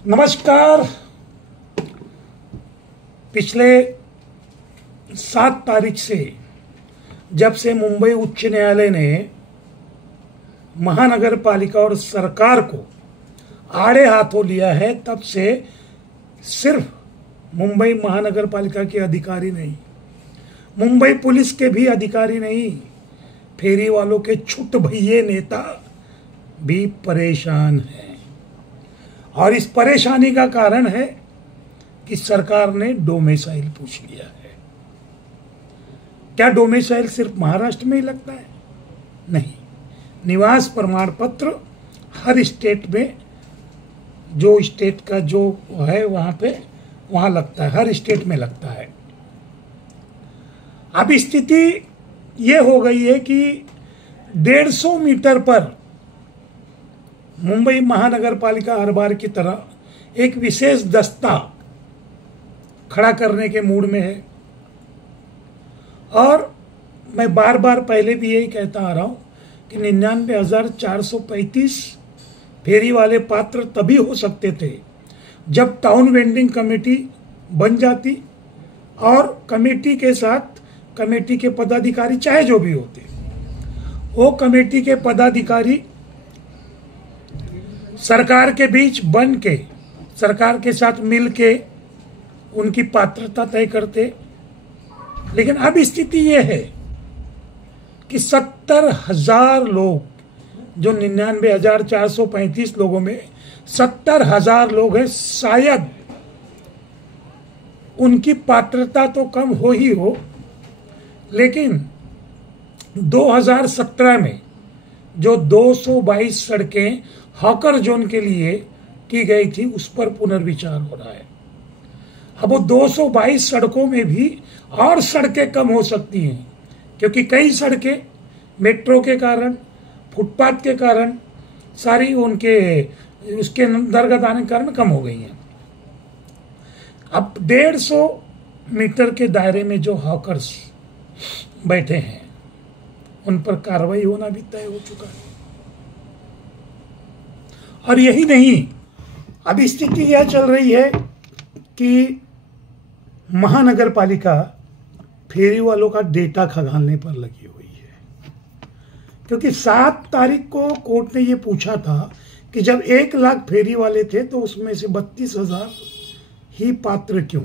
नमस्कार। पिछले 7 तारीख से जब से मुंबई उच्च न्यायालय ने महानगर पालिका और सरकार को आड़े हाथों लिया है, तब से सिर्फ मुंबई महानगर पालिका के अधिकारी नहीं, मुंबई पुलिस के भी अधिकारी नहीं, फेरी वालों के छुट भैये नेता भी परेशान हैं। और इस परेशानी का कारण है कि सरकार ने डोमिसाइल पूछ लिया है। क्या डोमिसाइल सिर्फ महाराष्ट्र में ही लगता है? नहीं, निवास प्रमाण पत्र हर स्टेट में, जो स्टेट का जो है वहां लगता है, हर स्टेट में लगता है। अब स्थिति ये हो गई है कि 150 मीटर पर मुंबई महानगर पालिका हर बार की तरह एक विशेष दस्ता खड़ा करने के मूड में है। और मैं बार बार पहले भी यही कहता आ रहा हूं कि 99,435 फेरी वाले पात्र तभी हो सकते थे जब टाउन वेंडिंग कमेटी बन जाती और कमेटी के साथ कमेटी के पदाधिकारी चाहे जो भी होते, वो कमेटी के पदाधिकारी सरकार के बीच बन के, सरकार के साथ मिल के उनकी पात्रता तय करते। लेकिन अब स्थिति ये है कि 70,000 लोग, जो 99,435 लोगों में 70,000 लोग हैं, शायद उनकी पात्रता तो कम हो ही हो, लेकिन 2017 में जो 222 सड़कें हॉकर जोन के लिए की गई थी, उस पर पुनर्विचार हो रहा है। अब वो 222 सड़कों में भी और सड़कें कम हो सकती हैं, क्योंकि कई सड़कें मेट्रो के कारण, फुटपाथ के कारण, सारी उसके अंतर्गत आने के कारण कम हो गई हैं। अब 150 मीटर के दायरे में जो हॉकर्स बैठे हैं, उन पर कार्रवाई होना भी तय हो चुका है। और यही नहीं, अब स्थिति यह चल रही है कि महानगर पालिका फेरी वालों का डेटा खंगालने पर लगी हुई है। क्योंकि 7 तारीख को कोर्ट ने यह पूछा था कि जब 1 लाख फेरी वाले थे तो उसमें से 32,000 ही पात्र क्यों।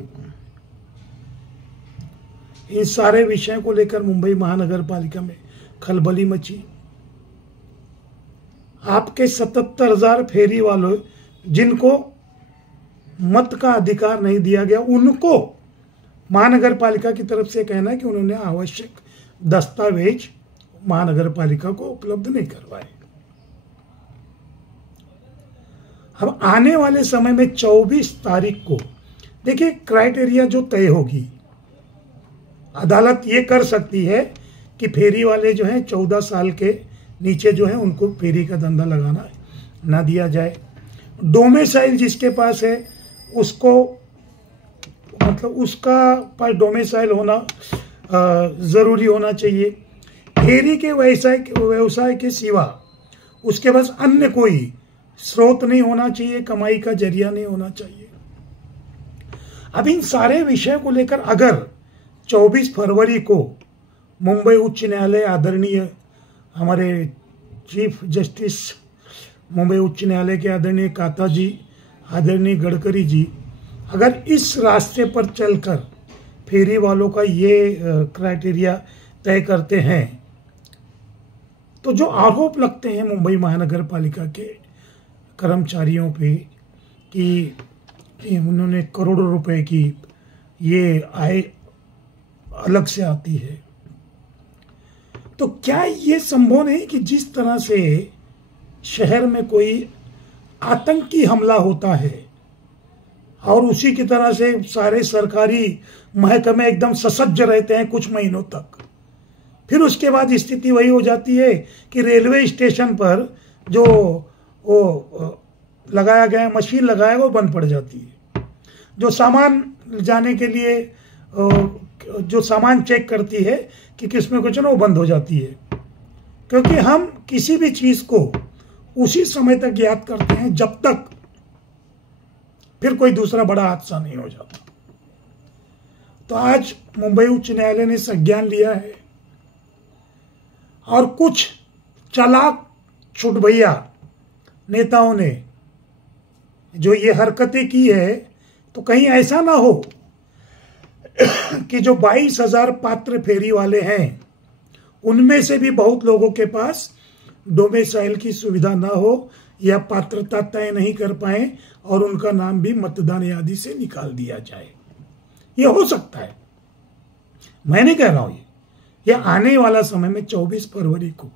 इन सारे विषय को लेकर मुंबई महानगर पालिका में खलबली मची। आपके 77,000 फेरी वालों, जिनको मत का अधिकार नहीं दिया गया, उनको महानगर पालिका की तरफ से कहना है कि उन्होंने आवश्यक दस्तावेज महानगर पालिका को उपलब्ध नहीं करवाए। अब आने वाले समय में 24 तारीख को देखिए, क्राइटेरिया जो तय होगी, अदालत ये कर सकती है कि फेरी वाले जो हैं 14 साल के नीचे जो है उनको फेरी का धंधा लगाना ना दिया जाए। डोमिसाइल जिसके पास है उसको, मतलब उसका पास डोमिसाइल होना जरूरी होना चाहिए। फेरी के व्यवसाय के सिवा उसके पास अन्य कोई स्रोत नहीं होना चाहिए, कमाई का जरिया नहीं होना चाहिए। अब इन सारे विषय को लेकर अगर 24 फरवरी को मुंबई उच्च न्यायालय, आदरणीय हमारे चीफ जस्टिस मुंबई उच्च न्यायालय के आदरणीय काता जी, आदरणीय गडकरी जी, अगर इस रास्ते पर चलकर फेरी वालों का ये क्राइटेरिया तय करते हैं, तो जो आरोप लगते हैं मुंबई महानगर पालिका के कर्मचारियों पे कि उन्होंने करोड़ों रुपए की ये आय अलग से आती है, तो क्या ये संभव नहीं कि जिस तरह से शहर में कोई आतंकी हमला होता है और उसी की तरह से सारे सरकारी महकमे एकदम ससज्ज रहते हैं कुछ महीनों तक, फिर उसके बाद स्थिति वही हो जाती है कि रेलवे स्टेशन पर जो वो लगाया गया मशीन लगाया वो बंद पड़ जाती है, जो सामान जाने के लिए जो सामान चेक करती है कि किसमें कुछ ना, वो बंद हो जाती है। क्योंकि हम किसी भी चीज को उसी समय तक याद करते हैं जब तक फिर कोई दूसरा बड़ा हादसा नहीं हो जाता। तो आज मुंबई उच्च न्यायालय ने संज्ञान लिया है और कुछ चालाक छुटभैया नेताओं ने जो ये हरकतें की है, तो कहीं ऐसा ना हो कि जो 22,000 पात्र फेरी वाले हैं उनमें से भी बहुत लोगों के पास डोमिसाइल की सुविधा ना हो या पात्रता तय नहीं कर पाए और उनका नाम भी मतदान यादी से निकाल दिया जाए। ये हो सकता है, मैं नहीं कह रहा हूं। ये आने वाला समय में 24 फरवरी को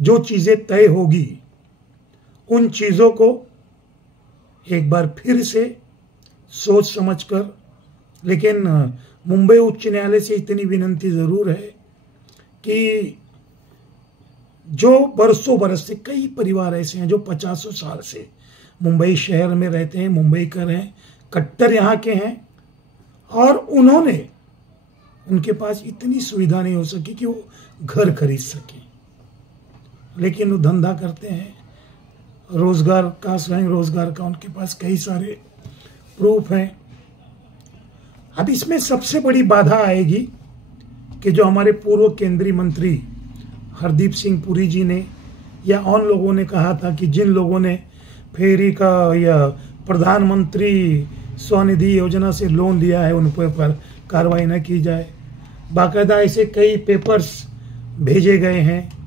जो चीजें तय होगी, उन चीजों को एक बार फिर से सोच समझकर, लेकिन मुंबई उच्च न्यायालय से इतनी विनंती जरूर है कि जो बरसों बरस से कई परिवार ऐसे हैं जो 50 साल से मुंबई शहर में रहते हैं, मुंबई कर हैं, कट्टर यहाँ के हैं, और उनके पास इतनी सुविधा नहीं हो सकी कि वो घर खरीद सके, लेकिन वो धंधा करते हैं, रोजगार का, स्वयं रोजगार का उनके पास कई सारे प्रूफ हैं। अब इसमें सबसे बड़ी बाधा आएगी कि जो हमारे पूर्व केंद्रीय मंत्री हरदीप सिंह पुरी जी ने या उन लोगों ने कहा था कि जिन लोगों ने फेरी का या प्रधानमंत्री स्वनिधि योजना से लोन लिया है उन पर कार्रवाई न की जाए। बाकायदा ऐसे कई पेपर्स भेजे गए हैं